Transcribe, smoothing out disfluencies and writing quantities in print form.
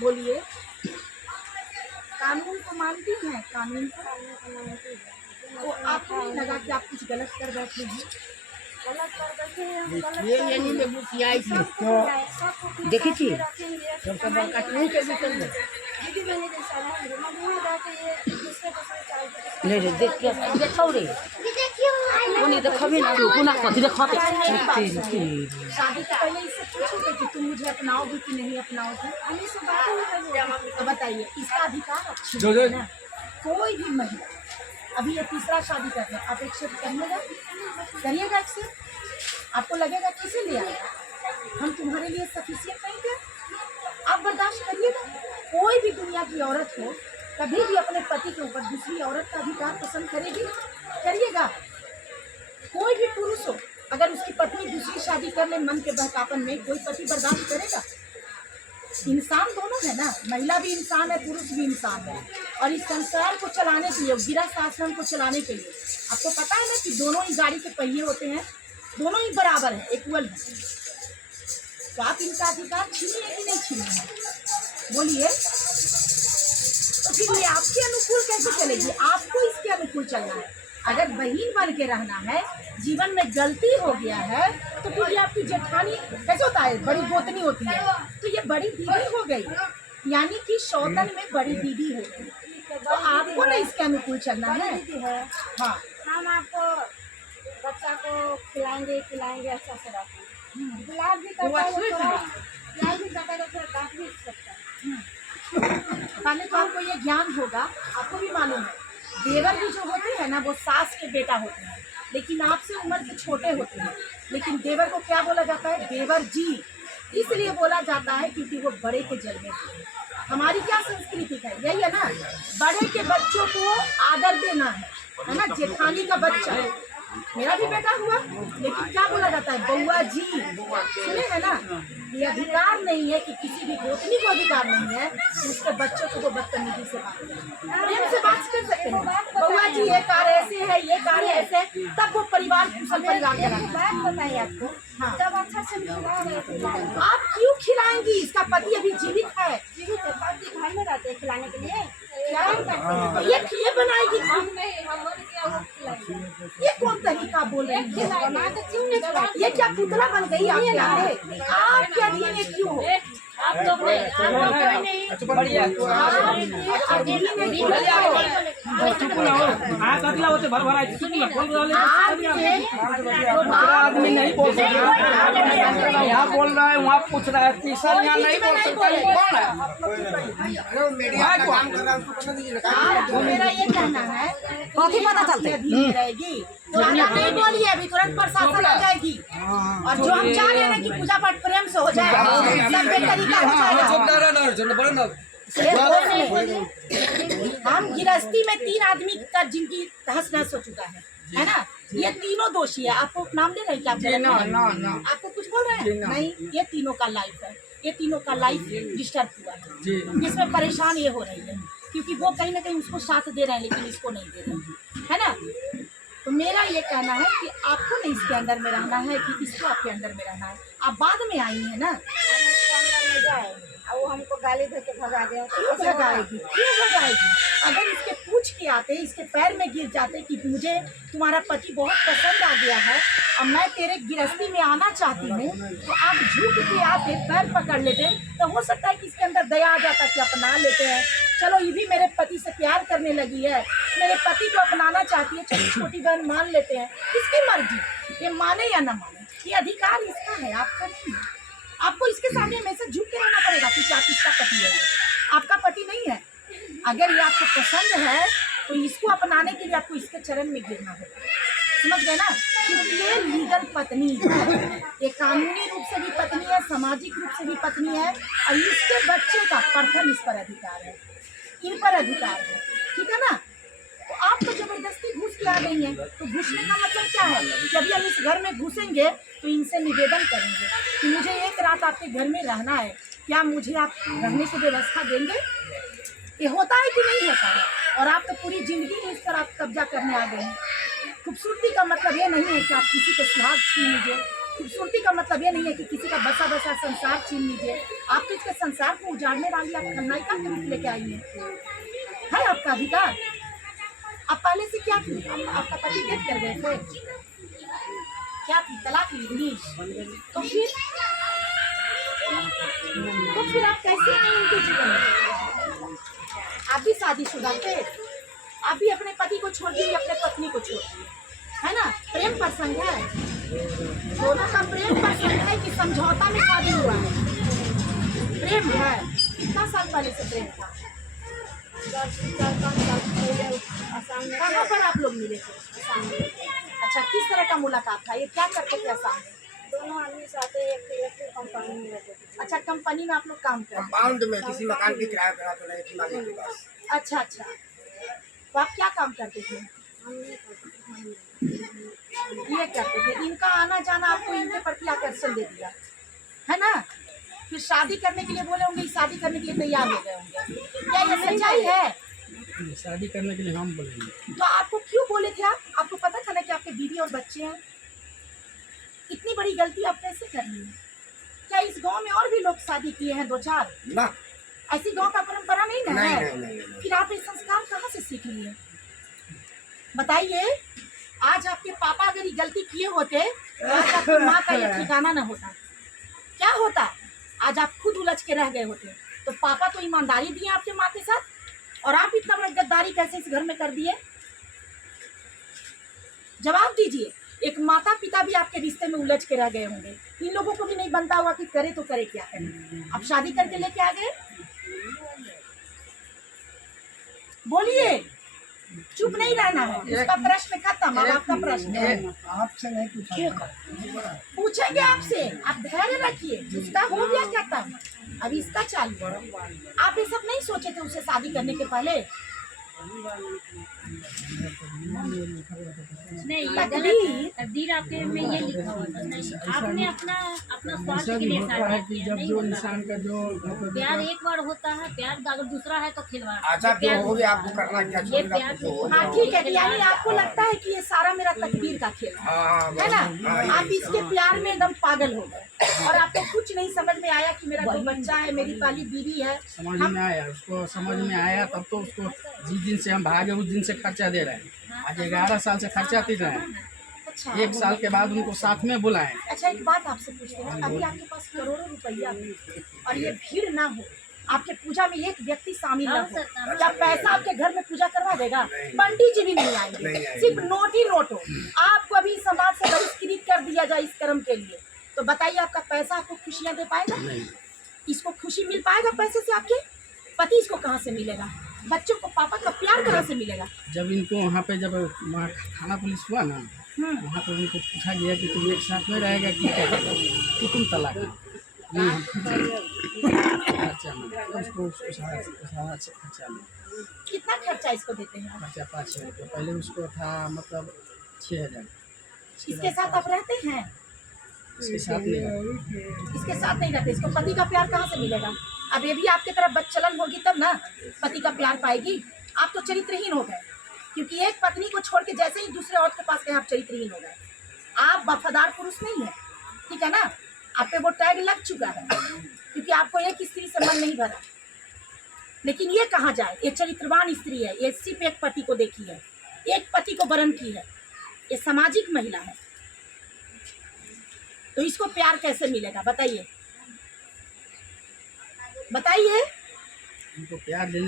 बोलिए, कानून को मानती हैं? कानून को तो आपको नहीं लगा कि आप कुछ गलत कर बैठे हैं? দেখেছি দেখাও রে उन्हें देखाबे ना कोना कथी देखाबे शादी से पहले इससे पूछोगे कि तुम मुझे अपनाओगी कि नहीं अपनाओगी? तो बताइए, इसका अधिकार अच्छी है ना? कोई भी महिला अभी ये तीसरा शादी कर रहे हैं, आप एक्सेप्ट करिएगा एक्सेप्ट? आपको लगेगा किसे ले आएगा? हम तुम्हारे लिए सफिशिएंट नहीं थे? आप बर्दाश्त करिएगा। कोई भी दुनिया की औरत हो कभी भी अपने पति के ऊपर दूसरी औरत का अधिकार पसंद करेगी? करिएगा? कोई भी पुरुष हो अगर उसकी पत्नी दूसरी शादी कर ले मन के बहकापन में, कोई पति बर्दाश्त करेगा? इंसान दोनों है ना, महिला भी इंसान है, पुरुष भी इंसान है। और इस संसार को चलाने के लिए, गृहस्थ आश्रम को चलाने के लिए आपको पता है ना कि दोनों ही गाड़ी के पहिए होते हैं, दोनों ही बराबर है, इक्वल है। तो आप इनका अधिकार छीने कि नहीं छीने हैं? बोलिए। तो फिर ये आपके अनुकूल कैसे चलेगी? आपको इसके अनुकूल चलना है। अगर बहन बन के रहना है, जीवन में गलती हो गया है, तो फिर ये आपकी जेठानी कैसे होता है? बड़ी गोतनी होती है, तो ये बड़ी दीदी हो गई, यानी कि सौतन में बड़ी दीदी हो गई। तो आपको ना इसके अनुकूल चलना है। हाँ, हम आपको बच्चा को खिलाएंगे अच्छा से रखेंगे। गुलाब भी करता है, गुलाब भी करता है, तो काट भी सकता है। पहले तो आपको ये ज्ञान होगा, आपको भी मालूम है देवर भी जो होते हैं ना वो सास के बेटा होते हैं, लेकिन आपसे उम्र से छोटे होते हैं। लेकिन देवर को क्या बोला जाता है? देवर जी। इसलिए बोला जाता है क्योंकि वो बड़े के जन्मे थे। हमारी क्या संस्कृति है? यही है ना, बड़े के बच्चों को आदर देना है ना? जेठानी का बच्चा मेरा भी बेटा हुआ, लेकिन क्या बोला जाता है? बउआ जी। सुने है ना? ये अधिकार नहीं है कि किसी भी गोतनी को अधिकार नहीं है कि उसके बच्चों को वो बदतमीजी से बात करे। प्रेम से बात कर सकते हैं, बउआ जी ये कार्य ऐसे है, ये कार्य ऐसे, तब वो परिवार कुशल परिवार का बात बताइए आपको। हाँ, जब अच्छा से खिलाएंगे, आप क्यों खिलाएंगी? इसका पति अभी जीवित है, जीवित है, पति घर में रहते हैं खिलाने के लिए। क्या ये बनाएगी? ये कौन तरीका बोल रही है? ये क्या पुतला बन गई आपके आगे? आप क्या अधीन क्यों हो? आप लोग नहीं, आप लोग कोई नहीं। आदमी नहीं बोल सकता, यहाँ बोल रहा है वहाँ पूछ रहा है, तीसरा यहाँ नहीं बोल सकता। कौन है? मेरा ये कहना है कथी पता चलते अधीन रहेगी तो आप नहीं बोलिए, अभी तुरंत प्रशासन आ जाएगी। और जो हम चाह रहे हैं ना कि पूजा पाठ प्रेम से हो जाए, सब तरीका हो जाएगा। हम गृहस्थी में 3 आदमी का जिनकी तहस नहस हो चुका है ना? ये तीनों दोषी है। आपको नाम दे रहे हैं क्या? आपको कुछ बोल रहे हैं? नहीं, ये तीनों का लाइफ है, ये तीनों का लाइफ डिस्टर्ब हुआ है, जिसमें परेशान ये हो रही है क्योंकि वो कहीं ना कहीं उसको साथ दे रहे हैं लेकिन इसको नहीं दे रहे है ना? तो मेरा ये कहना है कि आपको नहीं इसके अंदर में रहना है कि इसको आपके अंदर में रहना है। आप बाद में आई हैं ना, वो हमको गाली दे के भगा दिया। क्यों भगाएगी? क्यों भगाएगी? अगर इसके पूछ के आते, इसके पैर में गिर जाते कि मुझे तुम्हारा पति बहुत पसंद आ गया है और मैं तेरे गृहस्थी में आना चाहती हूँ, तो आप झुक के आते, पैर पकड़ लेते, तो हो सकता है कि इसके अंदर दया आ जाता कि अपना लेते हैं। चलो ये भी मेरे पति से प्यार करने लगी है, मेरे पति को अपनाना चाहती है, छोटी छोटी बहन मान लेते हैं। इसकी मर्जी, ये माने या ना माने, ये अधिकार इसका है, आपका नहीं है। आपको इसके सामने हमेशा झुक के रहना पड़ेगा क्योंकि आप इसका पति है, आपका पति नहीं है। अगर ये आपको पसंद है तो इसको अपनाने के लिए आपको इसके चरण में गिरना होगा, समझ गए ना? क्योंकि ये लीगल पत्नी है, ये कानूनी रूप से भी पत्नी है, सामाजिक रूप से भी पत्नी है, और इसके बच्चे का प्रथम इस पर अधिकार है, इन पर अधिकार है, ठीक है ना? तो आप तो जबरदस्ती घुस के आ गई हैं, तो घुसने का मतलब क्या है? जब हम इस घर में घुसेंगे तो इनसे निवेदन करेंगे कि मुझे एक रात आपके घर में रहना है, क्या मुझे आप रहने की व्यवस्था देंगे? ये होता है कि नहीं होता है? और आप तो पूरी जिंदगी में इस पर आप कब्जा करने आ गए हैं। खूबसूरती का मतलब ये नहीं है कि आप किसी को सुहाग छीन लीजिए, खूबसूरती का मतलब ये नहीं है कि किसी का बसा बसा संसार छीन लीजिए। आप तो इसके संसार को उजाड़ने वाली आप खलनायिका के रूप लेके आई है आपका अधिकार। आप पहले से क्या थी? आपका पति डेथ कर गए थे, क्या थी? तलाक ली? तो फिर आप कैसे आए उनके जीवन में? आप भी शादीशुदा थे, आप भी अपने पति को छोड़ दिए, अपने पत्नी को छोड़ दिए, है ना? प्रेम प्रसंग है, दोनों का प्रेम प्रसंग है कि समझौता में शादी हुआ है? प्रेम है। कितना साल पहले से प्रेम था? 4-5 साल पहले आसाम में कहाँ पर आप लोग मिले थे? अच्छा, किस तरह का मुलाकात था? ये क्या करते थे आसाम में? दोनों आदमी साथ एक इलेक्ट्रिक कंपनी में रहते थे। अच्छा, कंपनी में आप लोग काम करते? कंपाउंड में किसी मकान की किराया करा तो नहीं थी मालिक के पास। अच्छा अच्छा, तो आप क्या काम करते थे? ये करते थे। इनका आना जाना आपको इनके प्रति आकर्षण दे दिया, है ना? फिर शादी करने के लिए बोले होंगे, शादी करने के लिए तैयार हो गए होंगे। क्या ये सच्चाई है? शादी करने के लिए हम बोलेंगे। तो आपको क्यों बोले थे? आपको पता था ना कि आपके बीवी और बच्चे हैं? इतनी बड़ी गलती आप कैसे कर ली? क्या इस गांव में और भी लोग शादी किए हैं 2-4? ना, ऐसी गांव का परंपरा नहीं ना है। नहीं। फिर आप ये संस्कार कहाँ से सीख लिए? बताइए। आज आपके पापा अगर ये गलती किए होते तो आज आपकी माँ का ये ठिकाना न होता। क्या होता? आज आप खुद उलझ के रह गए होते। तो पापा तो ईमानदारी दिए आपके माँ के साथ, और आप इतना बड़ा गद्दारी कैसे इस घर में कर दिए? जवाब दीजिए। एक माता पिता भी आपके रिश्ते में उलझ के रह गए होंगे। इन लोगों को भी नहीं बनता होगा कि करे तो करे क्या करे। अब शादी करके लेके आ गए। बोलिए, चुप नहीं रहना है। इसका प्रश्न खत्म। अब आपका प्रश्न है, आपसे नहीं पूछा, पूछेंगे आपसे। आप धैर्य रखिए, उसका हो गया क्या काम, अब इसका चालू। आप ये सब नहीं सोचे थे उसे शादी करने के पहले? नहीं, तकदीर आपके में ये लिखा हुआ था। नहीं, आपने अपना स्वार्थ के लिए शादी किया। जब जो इंसान का जो प्यार एक बार होता है, प्यार अगर दूसरा है तो खिलवाड़। अच्छा जो हो गया आपको करना क्या ये प्यार हाँ ठीक है, यानी आपको लगता है कि ये सारा मेरा तकदीर का खेल है ना? आप इसके प्यार में एकदम पागल हो गए और आपको कुछ नहीं समझ में आया कि मेरा कोई बच्चा है, मेरी पाली बीवी है। समझ में आया, उसको समझ में आया तब तो उसको जिस दिन से हम भागे उस दिन से खर्चा दे रहे हैं। आज 11 साल से खर्चा दे रहे हैं। अच्छा, 1 साल के बाद उनको साथ में बुलाएं। अच्छा एक बात आपसे पूछते हैं, अभी आपके पास करोड़ों रुपया है और ये भीड़ ना हो, आपके पूजा में एक व्यक्ति शामिल ना हो, क्या पैसा आपके घर में पूजा करवा देगा? पंडित जी भी नहीं आएंगे, सिर्फ नोट ही नोट हो। आपको अभी समाज से बहिष्कृत कर दिया जाए इस कर्म के लिए, तो बताइए आपका पैसा आपको खुशियाँ दे पाएगा? इसको खुशी मिल पाएगा पैसे से? आपके पति इसको कहाँ से मिलेगा? बच्चों को पापा का प्यार कहाँ से मिलेगा? जब इनको वहाँ पे जब वहाँ थाना पुलिस हुआ ना, वहाँ पे उनको पूछा गया कि तुम एक साथ में रहेगा कि क्या कि तुम तलाक नहीं, हम खर्चा में उसको खर्चा में कितना खर्चा इसको देते हैं? खर्चा 5,000 रुपये। पहले उसको था मतलब 6,000। इसके साथ आप रहते हैं? इसके साथ नहीं, इसके साथ नहीं रहते। इसको पति का प्यार कहाँ से मिलेगा? अब ये भी आपकी तरफ बदचलन होगी तब ना पति का प्यार पाएगी। आप तो चरित्रहीन हो गए, क्योंकि एक पत्नी को छोड़ के जैसे ही दूसरे औरत के पास गए आप चरित्रहीन हो गए। आप वफादार पुरुष नहीं है, ठीक है ना? आप पे वो टैग लग चुका है, क्योंकि आपको एक स्त्री से मन नहीं भरा। लेकिन ये कहाँ जाए, ये चरित्रवान स्त्री है, ये सिर्फ एक पति को देखी है, एक पति को वरण की है, ये सामाजिक महिला है। तो इसको प्यार कैसे मिलेगा? बताइए बताइए। उनको प्यार देने